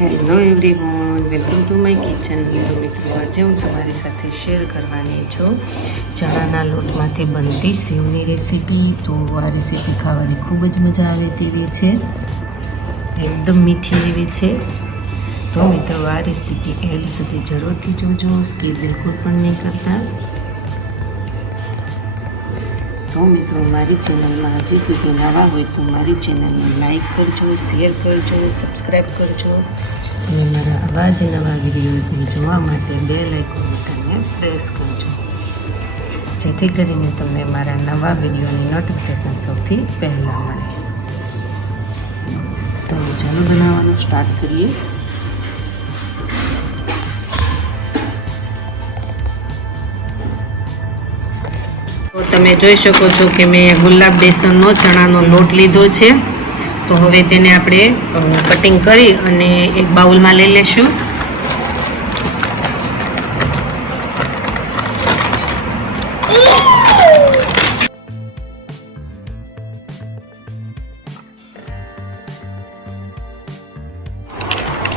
Hello everyone, welcome to my kitchen. તો મિત્રો, આજે હું તમારી સાથે શેર કરવાની છું ચણાના લોટમાંથી બનતી સેવની રેસીપી। તો આ રેસીપી ખાવાની ખૂબ જ મજા આવે તેવી છે, એકદમ મીઠી એવી છે। તો મિત્રો, આ રેસીપી એન્ડ સુધી જરૂરથી જોજો, સ્કીપ બિલકુલ પણ નહીં કરતા। તો મિત્રો, મારી ચેનલમાં હજી સુધી નવા હોય તો મારી ચેનલને લાઈક કરજો, શેર કરજો, સબસ્ક્રાઈબ કરજો અને મારા આવા જ નવા વિડીયો જોવા માટે બેલ આઇકોન બટનને પ્રેસ કરજો, જેથી કરીને તમને મારા નવા વિડીયોની નોટિફિકેશન સૌથી પહેલાં મળે। તો ચાલો બનાવવાનું સ્ટાર્ટ કરીએ। તો તમે જોઈ શકો છો કે મેં ગુલાબ બેસનનો ચણાનો લોટ લીધો છે। તો હવે તેને આપણે કટિંગ કરી અને એક બાઉલમાં લઈ લેશું।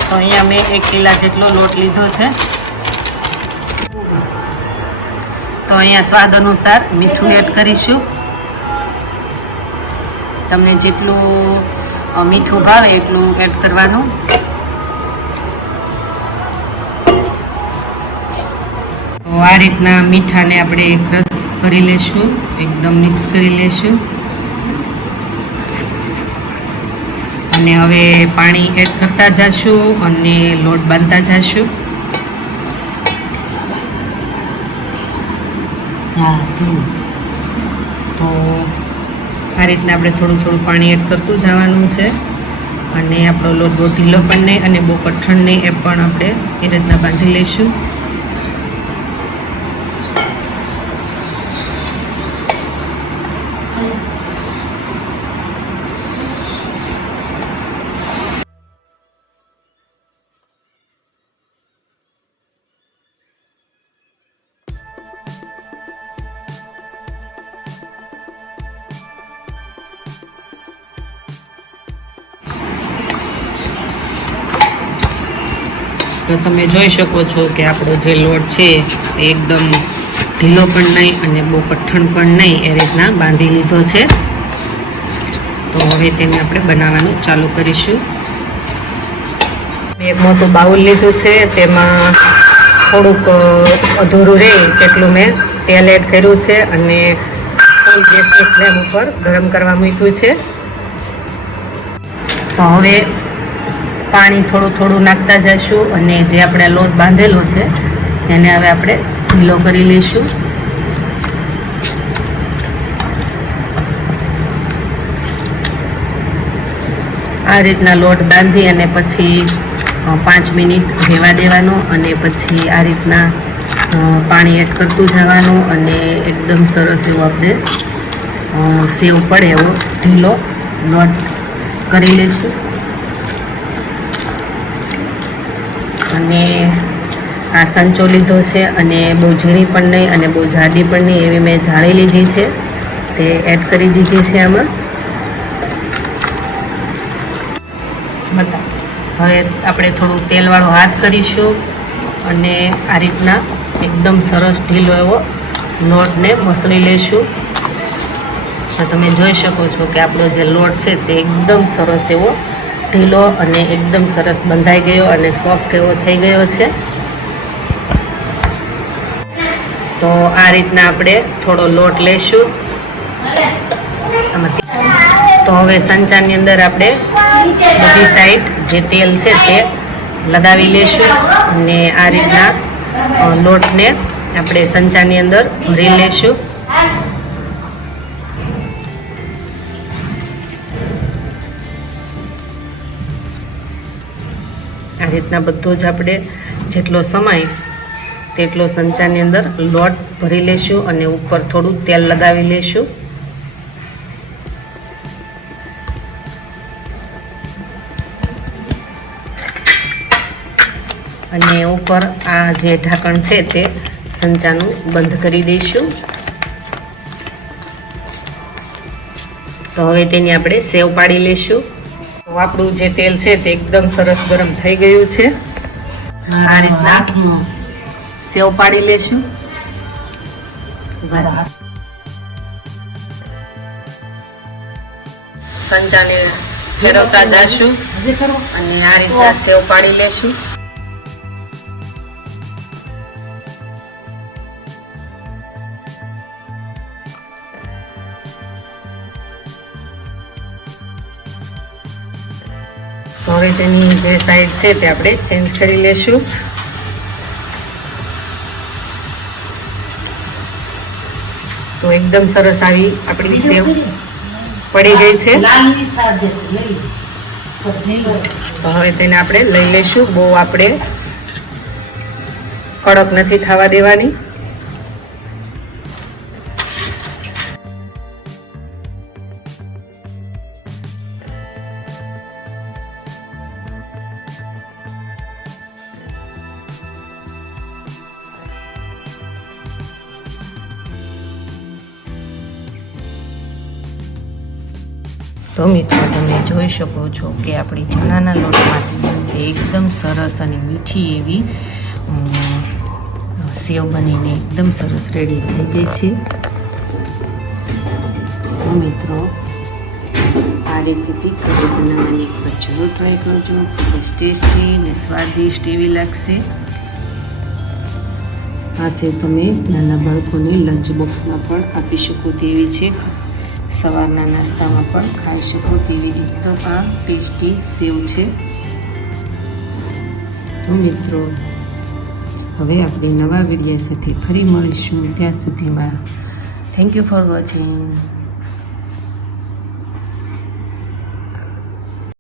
તો અહીંયા મેં 1 કિલા જેટલો લોટ લીધો છે। તો અહીંયા સ્વાદ અનુસાર મીઠું એડ કરીશું। તમને જેટલું મીઠું ભાવે એટલું એડ કરવાનું। તો આ રીતના મીઠાને આપણે ક્રશ કરી લેશું, એકદમ મિક્સ કરી લેશું અને હવે પાણી એડ કરતા જશું અને લોટ બાંધતા જશું। તો આ રીતના આપણે થોડું થોડું પાણી એડ કરતું જવાનું છે અને આપણો લોટ બહુ ઢીલો પણ નહીં અને બહુ કઠણ નહીં, એ પણ આપણે એ રીતના બાંધી લઈશું। તો તમે જોઈ શકો છો કે આપણો જે લોટ છે એ એકદમ ઢીલો પણ નહીં અને બહુ કઠણ પણ નહીં, એ રીતના બાંધી લીધો છે। તો હવે તેને આપણે બનાવવાનું ચાલુ કરીશું। એક મોટું બાઉલ લીધું છે, તેમાં થોડુંક અધૂરું રહે તેટલું મેં તેલ એડ કર્યું છે અને ફૂલ ગેસની ફ્લેમ ઉપર ગરમ કરવા મૂક્યું છે। તો હવે પાણી થોડું થોડું નાખતા જઈશું અને જે આપણે લોટ બાંધેલો છે એને હવે આપણે ઢીલો કરી લઈશું। આ રીતના લોટ બાંધી અને પછી 5 મિનિટ રહેવા દેવાનો અને પછી આ રીતના પાણી એડ કરતું જવાનું અને એકદમ સરસ એવો આપણે સેવ પડે એવો ઢીલો લોટ કરી લઈશું। અને આ સંચો લીધો છે અને બહુ ઝીણી પણ નહીં અને બહુ જાડી પણ નહીં, એવી મેં જાળી લીધી છે, તે એડ કરી દીધી છે આમાં। હવે આપણે થોડું તેલવાળો હાથ કરીશું અને આ રીતના એકદમ સરસ ઢીલો એવો લોટને મસળી લઈશું। તો તમે જોઈ શકો છો કે આપણો જે લોટ છે તે એકદમ સરસ એવો ઢીલો અને એકદમ સરસ બંધાઈ ગયો અને સોફ્ટ એવો થઈ ગયો છે। તો આ રીતના આપણે થોડો લોટ લઈશું। તો હવે સંચાની અંદર આપણે બધી સાઈડ જે તેલ છે તે લગાવી લઈશું અને આ રીતના લોટને આપણે સંચાની અંદર ભરી લઈશું। આ રીતના બધો જ આપણે જેટલો સમાય તેટલો સંચાની અંદર લોટ ભરી લેશું અને ઉપર થોડું તેલ લગાવી લેશું। અને ઉપર આ જે ઢાંકણ છે તે સંચાનું બંધ કરી દઈશું। તો હવે તેની આપણે સેવ પાડી લઈશું। તો આપણું જે તેલ છે તે એકદમ સરસ ગરમ થઈ ગયું છે. આ રીતના સેવ પાડી લેશું. સંચાને ફેરવતા જાશું અને આ રીતના સેવ પાડી લેશું. હવે તેની જે સાઈડ છે તે આપણે ચેન્જ કરી લેશું. તો એકદમ સરસ આવી આપણી સેવ પડી ગઈ છે. તો હવે તેને આપણે લઈ લઈશું. બહુ આપણે કડક નથી થવા દેવાની. તો મિત્રો તમે જોઈ શકો છો કે આપણી ચણાના લોટમાંથી એકદમ સરસ અને મીઠી એવી સેવ બનીને એકદમ સરસ રેડી થઈ ગઈ છે. તો મિત્રો આ રેસીપી ઘરે બનાવવાની એકવાર જરૂર ટ્રાય કરજો. ખૂબ જ ટેસ્ટી અને સ્વાદિષ્ટ એવી લાગશે. આ સેવ તમે નાના બાળકોને લંચ બોક્સમાં પણ આપી શકો તેવી છે. સવારના નાસ્તામાં પણ ખાઈ શકો તેવી એકદમ આ ટેસ્ટી સેવ છે. તો મિત્રો હવે આપણે નવા વિડીયો સાથે ફરી મળીશું. ત્યાં સુધીમાં થેન્ક યુ ફોર વોચિંગ.